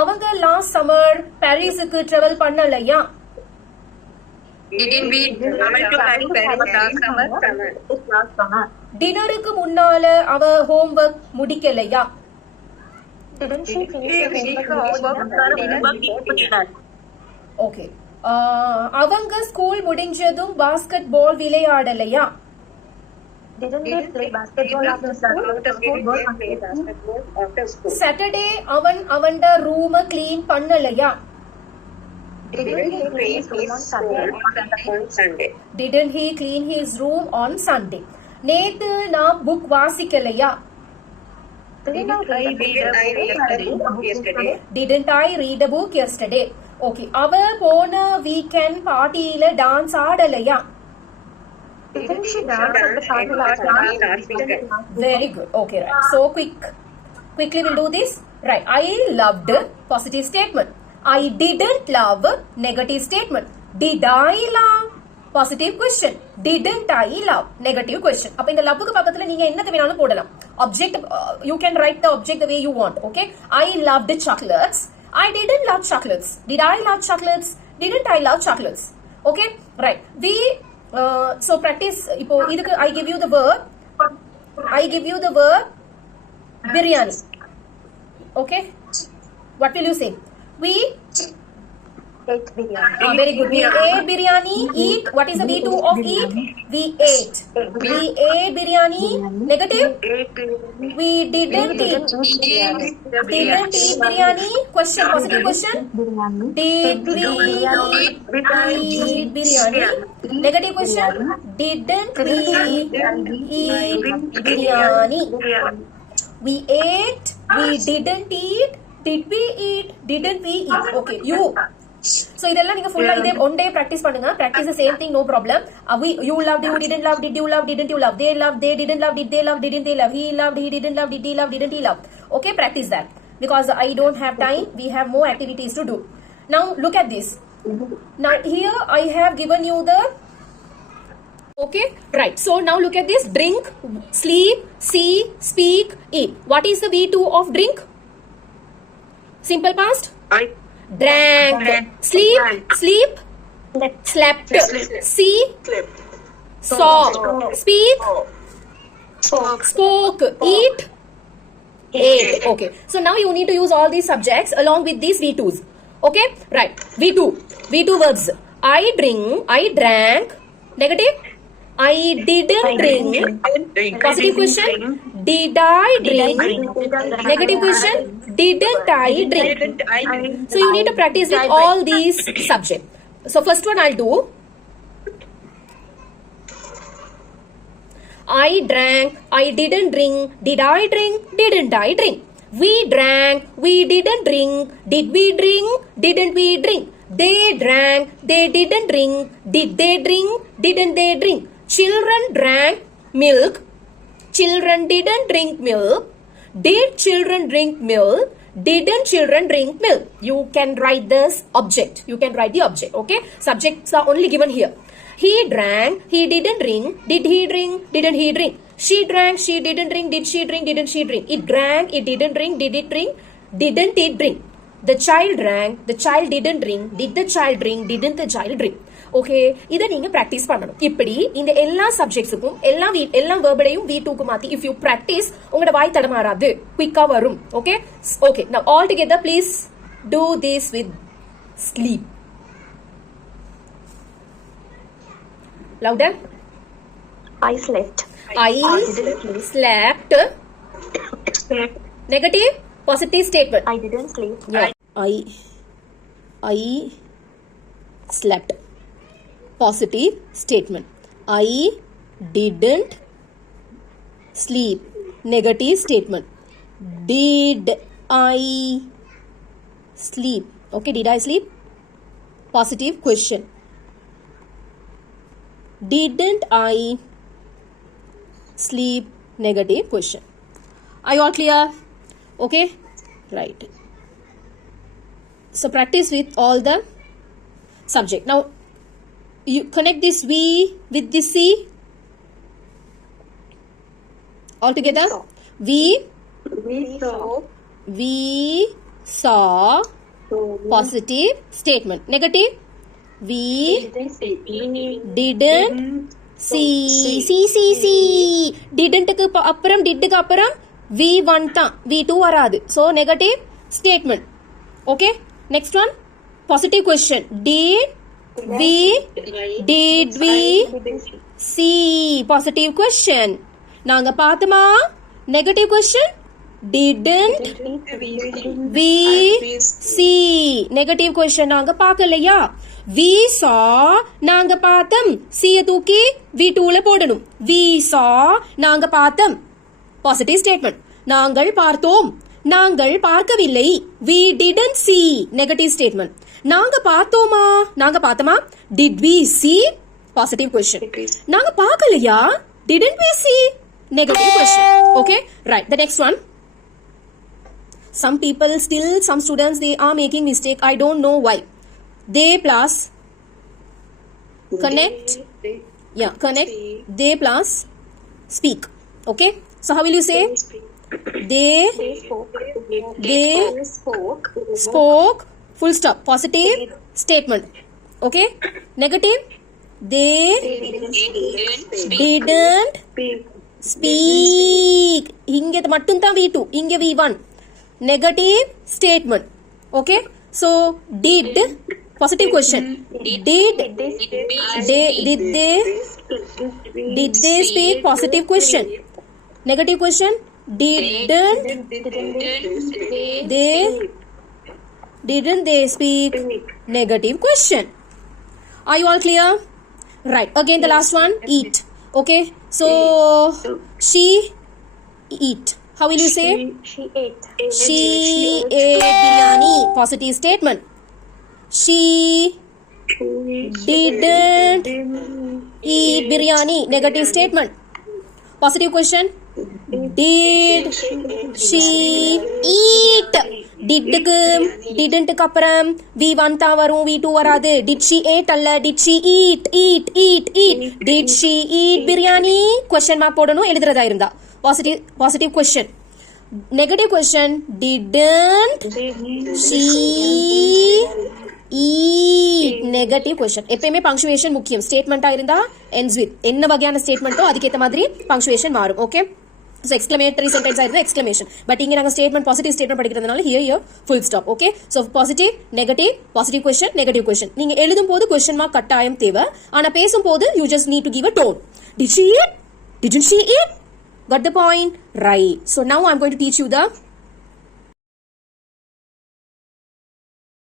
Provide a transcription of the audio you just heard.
அவங்க last summer பாரிஸுக்கு travel பண்ணலையா? Didn't we travel to Paris last summer? டின்னருக்கு முன்னால அவ ஹோம்வொர்க் முடிக்கலையா? Didn't she finish her homework? Okay. அவங்க ஸ்கூல் முடிஞ்சதும் பாஸ்கெட் பால் விளையாடலையா? Didn't they play basketball after school? Saturday அவன் அவன்ட ரூம க்ளீன் பண்ணலையா? Didn't he clean his room on Sunday? Didn't he clean his room on Sunday? நேத்து நான் book வாசிக்கலையா? Didn't I read a book yesterday? Didn't I read a book yesterday? Okay. அவ போன weekend பார்ட்டியில dance ஆடலையா? Didn't she dance at the party last weekend? Very good. Okay, right. So quickly we'll do this. Right. I loved positive statement. I didn't love negative statement. Did I love positive question? Didn't I love negative question? அப்ப இந்த லவ்வுக்கு பக்கத்துல நீங்க என்னத்தை வேணாலும் போடலாம். Object you can write the object the way you want. Okay. I loved chocolates. I didn't love chocolates. Did I love chocolates? Didn't I love chocolates? Okay. Right. We so practice. இப்போ இதுக்கு I give you the verb biryani. Okay. What will you say? We Ate biryani. very good. We ate biryani. Eat. What is the V2 of eat? We ate. We ate biryani. Negative. We didn't eat. Didn't eat biryani. Question. Positive question. Did we eat biryani? Negative question. Didn't we eat biryani? We ate. We didn't eat. Did we eat? Didn't we eat? Okay, you. So இதெல்லாம் நீங்க ஃபுல்லா இதே one day practice பண்ணுங்க. Practice the same thing, no problem. You loved, you didn't love, did you love, didn't you love, they loved, they didn't love, did they love, didn't they love, he loved, he didn't love, did he love, didn't he love. Okay, practice that because I don't have time. We have more activities to do. Now look at this. Now here I have given you the okay, right. So now look at this. Drink, sleep, see, speak, eat. What is the V2 of drink? Simple past. I Drank. Sleep. Slept. See. Saw. Speak. Spoke. Eat. Ate. Okay. So now you need to use all these subjects along with these V2s. Okay. Right. V2 verbs. I drink. I drank. Negative. I didn't drink. Positive question. Did I drink? Negative question. Didn't I drink? So you need to practice with all these subjects. So first one I'll do. I drank. I didn't drink. Did I drink? Didn't I drink? We drank. We didn't drink. Did we drink? Didn't we drink? They drank. They didn't drink. Did they drink? Didn't they drink? Children drank milk. Children didn't drink milk. Did children drink milk? Didn't children drink milk? You can write this object. You can write the object. Okay. Subjects are only given here. He drank. He didn't drink. Did he drink? Didn't he drink? She drank. She didn't drink. Did she drink? Didn't she drink? It drank. It didn't drink. Did it drink? Didn't it drink? The child drank. The child didn't drink. Did the child drink? Didn't the child drink? Okay, இதை நீங்க practice பண்ணணும். இப்படி இந்த எல்லா சப்ஜெக்ட்ஸுக்கும் எல்லா வேர்படையும் V2க்கு மாத்தி if you practice உங்களோட வாய் தடமாறாது, குயிக்கா வரும். Okay okay. Now all together please do this with sleep. Louder. I slept. I slept. Negative. Positive statement. I didn't sleep. Yeah. I slept. Positive statement. I didn't sleep. Negative statement. Did I sleep? Okay, did I sleep? Positive question. Didn't I sleep? Negative question. Are you all clear? Okay, right. So practice with all the subject. Now you connect this V with this C all together. We saw we saw positive statement. Negative, we didn't see. didn't க்கு அப்புறம் did க்கு அப்புறம் v1 தான், v2 வராது. so negative statement. okay, next one, positive question. did we see? positive question. நாங்க பார்த்தோமா? negative question. didn't we see? negative question. நாங்க பார்க்கலையா? we saw, நாங்க பார்த்தோம். see தூக்கி v2 ல போடணும். we saw, நாங்க பார்த்தோம். positive statement. நாங்கள் பார்த்தோம், நாங்கள் பார்க்கவில்லை. we didn't see. negative statement. நாங்க பார்த்தோமா? நாங்க பார்த்தோமா? did we see? positive question. நாங்க பார்க்கலையா? didn't we see? negative question. okay, right. The next one. Some people still, some students, they are making mistake. I don't know why. They plus connect. Yeah, connect. They plus speak. Okay. So how will you say? They spoke. Full stop. Positive statement. Okay. Negative. They didn't speak. இங்க மட்டும் தான் v2, இங்க v1. negative statement. okay, so did, positive question. did they speak? positive question. negative question. didn't they speak? negative question. Are you all clear? right. again the last one, eat. okay, so she eat. how will you say? She ate. She ate biryani. positive statement. She didn't eat biryani. negative statement. positive question. Did she eat? didn't க்கு அப்புறம் v1 தான் வரும், v2 வராது. did she ate அல்ல, did she eat? did she eat biryani? question mark போடணும் எழுதுறதா இருந்தா. positive question. negative question. didn't she eat? negative question. எப்பவுமே punctuation முக்கியம். statement இருந்தா ends with, என்ன வகையான ஸ்டேட்மெண்ட்டோ அதுக்கேற்ற மாதிரி punctuation மாறும். okay, so exclamatory sentence இருந்தா exclamation, but இங்க நாங்க statement, positive statement படிக்கிறதுனால here full stop. okay, so positive, negative, positive question, negative question. நீங்க எழுதும் போது question mark கட்டாயம் தேவை. ஆனா பேசும் போது you just need to give a tone. did she eat? didn't she eat? got the point? right. so now I'm going to teach you the